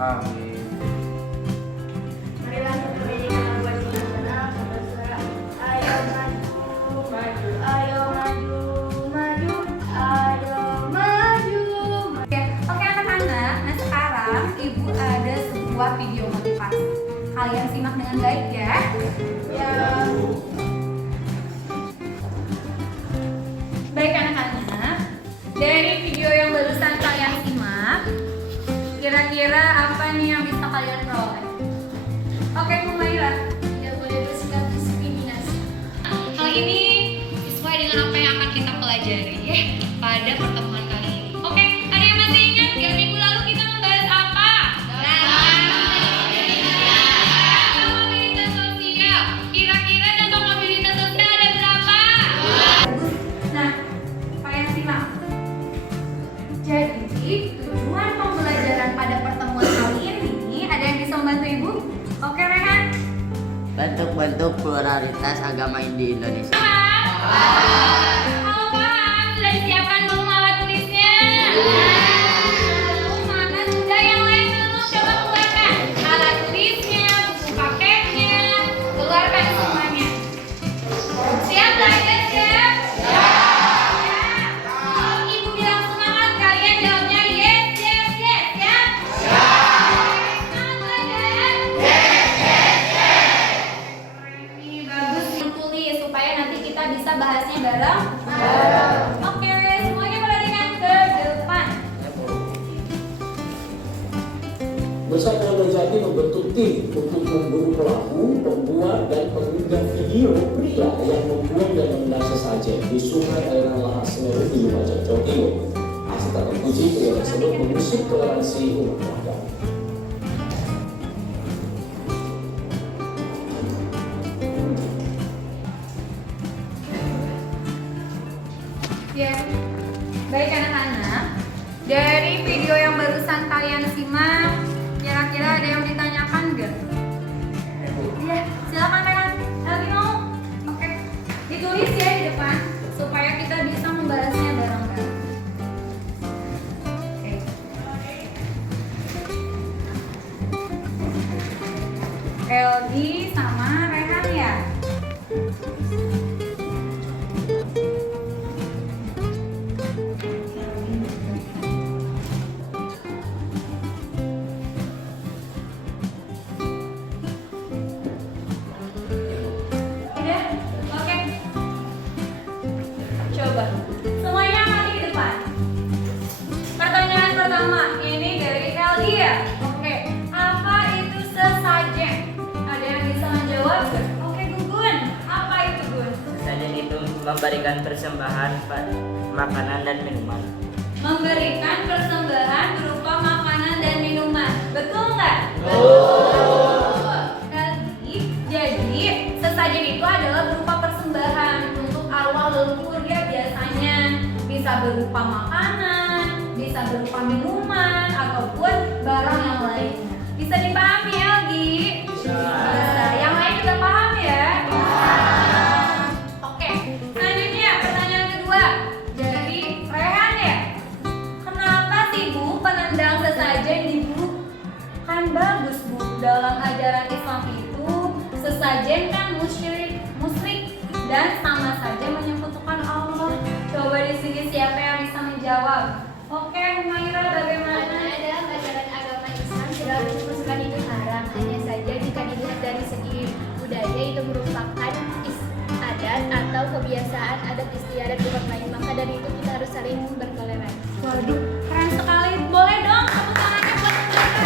Amin. Marilah kita menyanyikan lagu nasional bersama. Ayo maju, maju, ayo maju, maju, ayo maju. Oke anak-anak, nah sekarang ibu ada sebuah video motivasi. Kalian simak dengan baik ya. Ya. Baik anak-anak, dari video yang barusan kalian simak, kira-kira apa nih yang bisa kalian peroleh? Oke, Humaira. Tidak boleh bersikap diskriminasi. Hal ini sesuai dengan apa yang akan kita pelajari ya pada pertemuan kali ini. Oke, ada yang masih ingat 3 minggu lalu kita membahas apa? Dampak mobilitas sosial. Kira-kira dampak mobilitas sosial ada berapa? Nah, kalian simak. Jadi, tujuan pembelajaran pada pertemuan kali ini ada yang bisa membantu Ibu? Oke, Rehan. Bentuk-bentuk pluralitas agama di Indonesia. Kalau paham, sudah disiapkan belum alat tulisnya? Mana sudah yang lain belum? Coba keluarkan alat tulisnya, buku paketnya, keluarkan semuanya. Siap belajar, siap? Ya. Kalau ibu bilang semangat, kalian jawabnya yes, yes, yes, ya? Semangat belajar. Ini bagus ditulis supaya nanti kita bisa bahasnya bareng. Oke, semuanya perhatikan ke depan. Bersama Jati membentuk tim untuk memburu pelaku, pembuat dan pengunggah video pria yang membuang dan menendang sesajen di sungai aliran lahar Semeru di Lumajang, Jawa Timur. Hasil tak terpuji, pria tersebut mengusik toleransi umat warga. Ya, baik anak-anak. Dari video yang barusan kalian simak, kira-kira ada yang ditanyakan nggak? Ya, silakan Rehan. Lagi mau? Oke, ditulis ya di depan supaya kita bisa membahasnya bareng-bareng. Oke. Elgi sama Rehan ya. Udah? Oke. Coba. Semuanya mati ke depan. Pertanyaan pertama, ini dari Elgi ya? Oke. Apa itu sesajen? Ada yang bisa menjawab? Oke, Gugun. Apa itu, Gun? Sesajen itu memberikan persembahan makanan dan minuman. Memberikan persembahan berupa makanan dan minuman. Betul nggak? Betul. Jadi sesajen itu adalah berupa persembahan untuk arwah leluhur ya, biasanya bisa berupa makanan, bisa berupa minuman ataupun barang yang lainnya. Bisa dipahami ya, Gi? Bisa. Yang lain juga paham ya? Oke, selanjutnya pertanyaan kedua dari Rehan ya. Kenapa sih Bu penendang sesajen dibunuh? Kan bagus Bu, dalam ajaran Islam itu sesajen kan musyrik dan sama saja menyekutukan Allah. Coba di sini siapa yang bisa menjawab? Oke, Humaira bagaimana? Dalam ajaran agama Islam segala masukan itu haram. Hanya saja jika dilihat dari segi budaya itu merupakan adat atau kebiasaan adat istiadat umat lain. Maka dari itu kita harus saling bertoleransi. Waduh, keren sekali. Boleh dong tepuk tangannya buat mereka.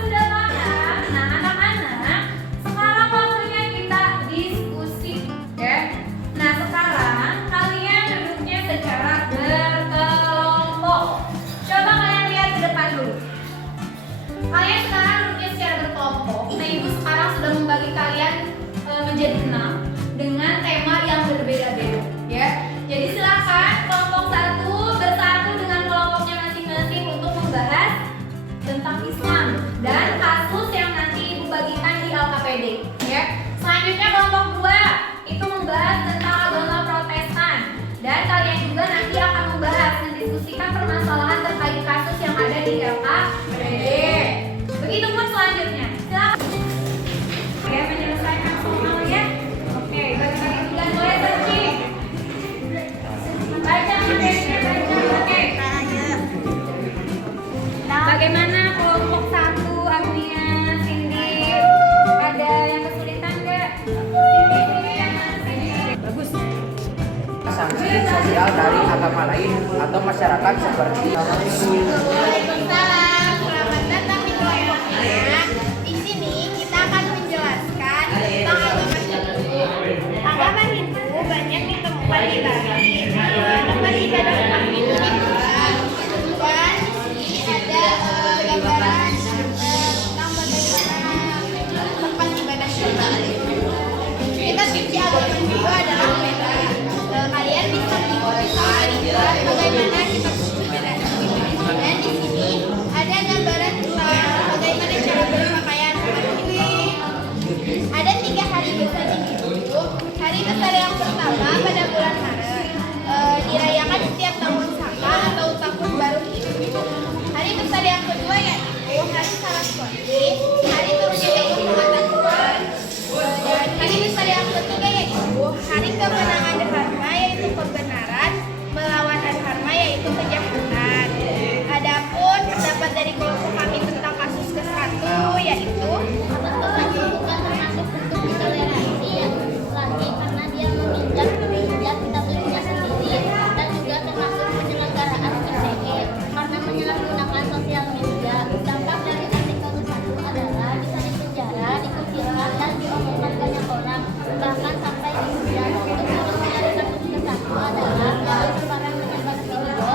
Sudah paham? Nah, anak-anak, sekarang waktunya kita diskusi, ya. Nah, sekarang kalian duduknya secara berkelompok. Coba kalian lihat ke depan dulu. Kalian sekarang duduknya secara berkelompok. Nah, Ibu sekarang sudah membagi kalian menjadi 6 dengan tema yang berbeda-beda, ya. Jadi silakan kelompok 1 Bagaimana kelompok 1, Agnia, Cindy? Ada yang kesulitan nggak? Bagus. Sanksi sosial dari agama lain atau masyarakat seperti Waalaikumsalam, selamat datang di kelompoknya. Di sini kita akan menjelaskan tentang agama Hindu. Agama Hindu banyak ditemukan di Bali. Tempat ibadah umat Hindu di Tuban. Dan di sini ada gambaran tentang bagaimana tempat ibadah Hindu. Kitab suci agama Hindu adalah Veda. Kalian bisa melihat bagaimana kitab suci Veda itu. Dan di sini ada gambaran tentang bagaimana cara berpakaian umat Hindu. Ada 3 hari besar di Hindu. Hari besar yang pertama pada bulan Maret, dirayakan setiap tahun Saka atau tahun baru Hindu. Hari besar yang kedua yaitu hari Saraswati, hari turunnya Dewa Pengetahuan. Dan hari besar yang ketiga yaitu hari kemenangan Dharma, yaitu kebenaran melawan adharma, yaitu kejahatan. Adapun pendapat dari kelompok kami tentang kasus ke-1 yaitu bukan termasuk bentuk intoleransi yang lagi karena dia meminjam kitab sucinya sendiri, dan juga termasuk penyelenggaraan ITE karena menyalahgunakan sosial media. Dampak dari artikel ke-1 adalah bisa dipenjara, dikucilkan, dan diomongkan banyak orang, bahkan sampai dihujat. Untuk solusi dari kasus ke-1 adalah melalui sebarang menyebar video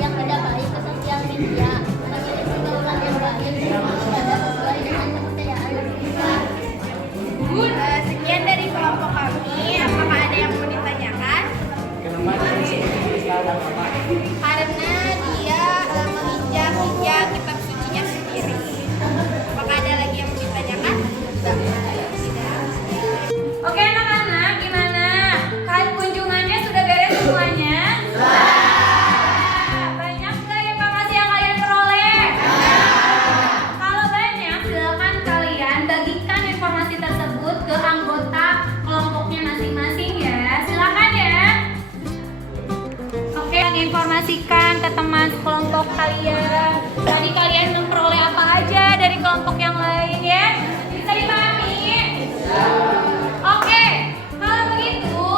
yang tidak baik ke sosial media, memilih pergaulan yang baik, beribadah sesuai dengan kepercayaan masing-masing. sekian dari kelompok kami. Apakah ada yang mau ditanyakan? kenapa disebut agama? Karena dia meminjam kitab sucinya sendiri. Apakah ada lagi yang mau ditanyakan? Tidak. Oke anak-anak, gimana? Kalian kunjungannya sudah beres semuanya? Banyak nggak informasi yang kalian peroleh? Kalau banyak, silakan kalian bagikan informasi tersebut ke anggota kelompoknya masing-masing ya. Silakan ya. Oke, informasikan ke teman kelompok kalian. Tadi kalian memperoleh apa aja dari kelompok yang lain ya? Bisa dipahami? Oke, kalau begitu,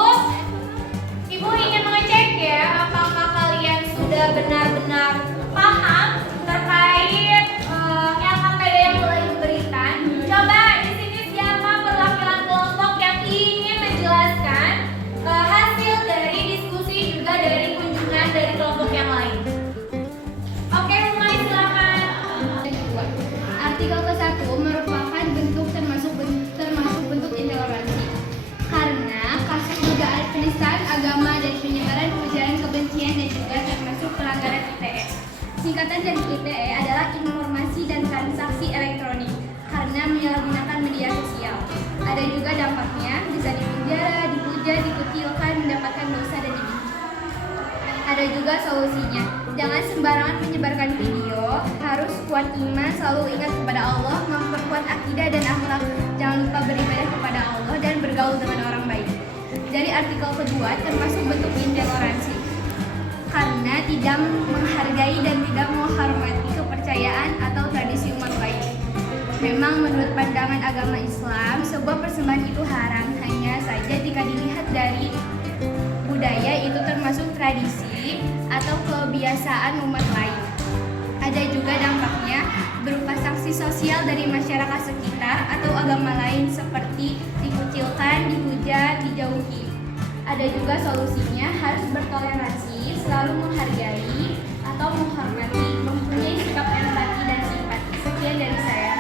Ibu ingin mengecek ya, apakah kalian sudah benar-benar paham terkait LKPD yang telah diberikan. Coba di sini siapa perwakilan kelompok yang ingin menjelaskan hasil dari diskusi juga dari kunjungan dari kelompok yang lain. Oke, mulai silakan. Artikel ke-1 merupakan bentuk termasuk bentuk intoleransi karena kasus dugaan penistaan agama dan penyebaran ujaran kebencian dan juga termasuk pelanggaran ITE. Singkatan dari ITE adalah informasi dan transaksi elektronik karena menyalahgunakan media sosial. Ada juga dampaknya, bisa dipenjara, dihujat, dikucilkan, mendapatkan dosa dan dibenci. Ada juga solusinya. Jangan sembarangan menyebarkan video, harus kuat iman, selalu ingat kepada Allah, memperkuat akidah dan akhlak. Jangan lupa beribadah kepada Allah dan bergaul dengan orang baik. Dari artikel kedua termasuk bentuk intoleransi karena tidak menghargai dan tidak menghormati kepercayaan atau tradisi umat lain. Memang menurut pandangan agama Islam, sebuah persembahan itu haram, hanya saja jika dilihat dari budaya itu termasuk tradisi atau kebiasaan umat lain. Ada juga dampaknya berupa sanksi sosial dari masyarakat sekitar atau agama lain seperti dikucilkan, dihujat, dijauhi. Ada juga solusinya, harus bertoleransi, selalu menghargai atau menghormati, mempunyai sikap empati dan simpati. Sekian dari saya.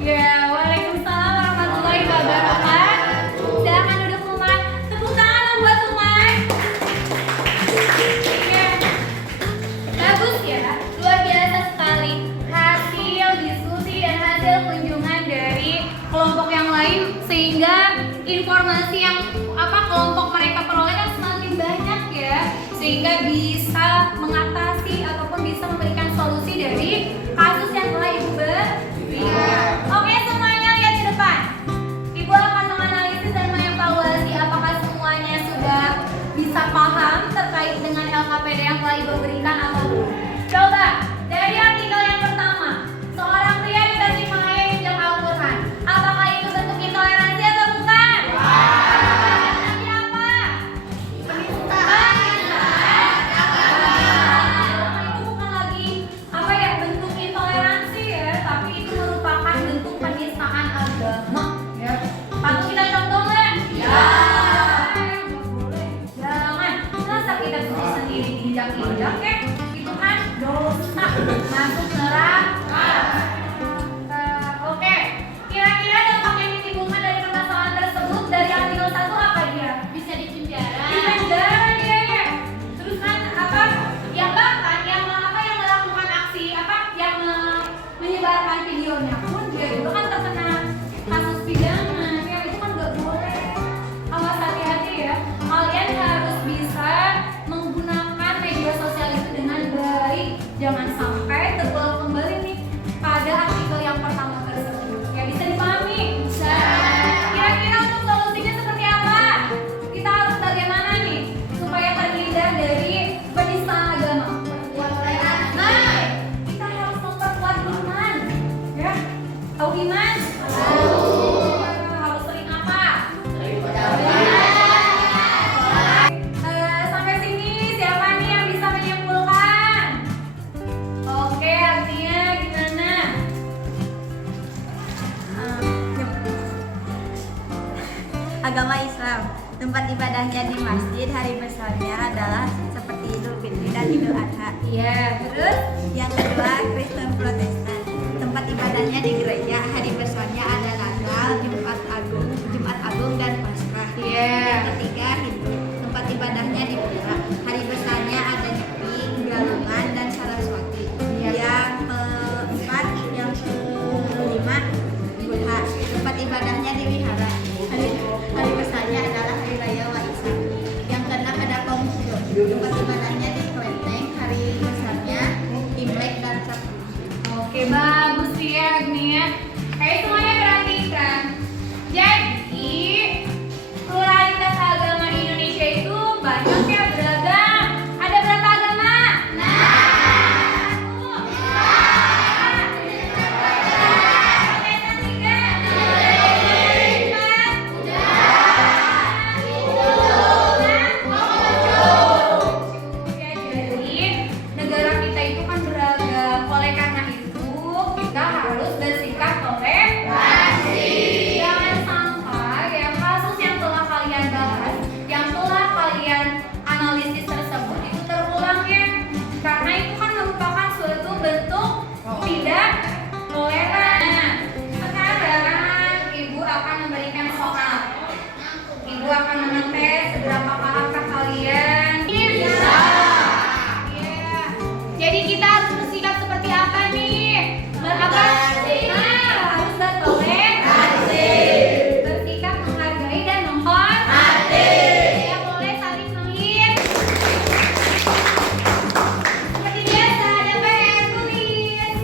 Ya, waalaikumsalam warahmatullahi wabarakatuh. Silakan duduk Umar. Tepuk tangan buat Umar. Ya, bagus ya, luar biasa sekali hasil diskusi dan hasil kunjungan dari kelompok yang lain, sehingga informasi yang kelompok mereka peroleh kan semakin banyak ya, sehingga bisa mengatasi ataupun bisa memberikan solusi dari kasus yang telah Ibu berikan. Oke, semuanya lihat di depan. Ibu akan menganalisis dan mengevaluasi apakah semuanya sudah bisa paham faedah yang telah Ibu berikan atau belum? Coba dari artikel yang pertama, seorang pria dikasih menginjak Al-Quran. Apakah itu bentuk intoleransi atau bukan? Tapi apa? Penistaan. Itu bukan lagi apa ya bentuk intoleransi ya, tapi itu merupakan bentuk penistaan agama. Ya. Patut kita contoh nggak? Ya. Jangan. Masa kita sendiri diinjak-injak ya? Itu kan dosa. Masuk neraka. Oke. Kira-kira dampak yang ditimbulkan dari permasalahan tersebut dari artikel 1 apa dia? Bisa dipenjara. Dipenjara dia ya. Terus kan apa? Yang bahkan yang melakukan aksi apa? Yang menyebarkan videonya pun dia juga kan terkena kasus pidana. Ya itu kan gak boleh. Awas hati-hati ya. Kalian harus bisa menggunakan media sosial itu dengan baik. Jangan sampai terulang kembali nih pada artikel yang pertama tersebut. Ya bisa dipahami? Bisa. Kira-kira untuk solusinya seperti apa? Kita harus bagaimana nih supaya terhindar dari penistaan agama? Nah, kita harus memperkuat iman. Ya, tahu iman? Harus sering apa? Sampai sini siapa nih yang bisa menyimpulkan? Oke, artinya gimana? Agama Islam, tempat ibadahnya di masjid, hari besarnya adalah seperti Idul Fitri dan Idul Adha. Iya, terus? Yang kedua, Kristen Protestan, tempat ibadahnya di gereja, hari besarnya ada Natal, Jumat Agung dan Paskah. Iya. Yang ketiga, Hindu, tempat ibadahnya di pura, hari besarnya ada Nyepi, Galungan dan Saraswati. Iya. Yang keempat, yang kelima, Buddha, tempat ibadahnya di wihara. Hari besarnya adalah Hari Raya Waisak. Yang keenam ada Konghucu, tempat ibadahnya di Klenteng, hari besarnya Imlek dan Sabtu. Oke, bagus sih ya Agnia. Semuanya perhatikan. Jadi, pluralitas agama di Indonesia itu banyak ya, beragam. Ada berapa agama? Negara kita itu kan beragam. Oleh karena itu, kita harus bersikap toleransi. Jangan sampai ya kasus yang telah kalian bahas, yang telah kalian analisis tersebut itu terulang ya. Karena itu kan merupakan suatu bentuk tidak toleran. Sekarang Ibu akan memberikan soal. Ibu akan mengetes seberapa pahamkah kalian. Bisa. Iya. Jadi kita harus bersikap seperti apa nih? Berapa? Harus bertoleransi. Bersikap menghargai dan menghormati. Ya boleh saling menghina. Seperti biasa ada PR tulis.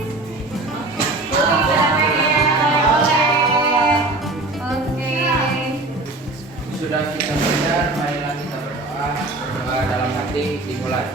Boleh ada PR. Boleh. Oke. Sudah kita belajar, marilah kita berdoa dalam hati dimulai.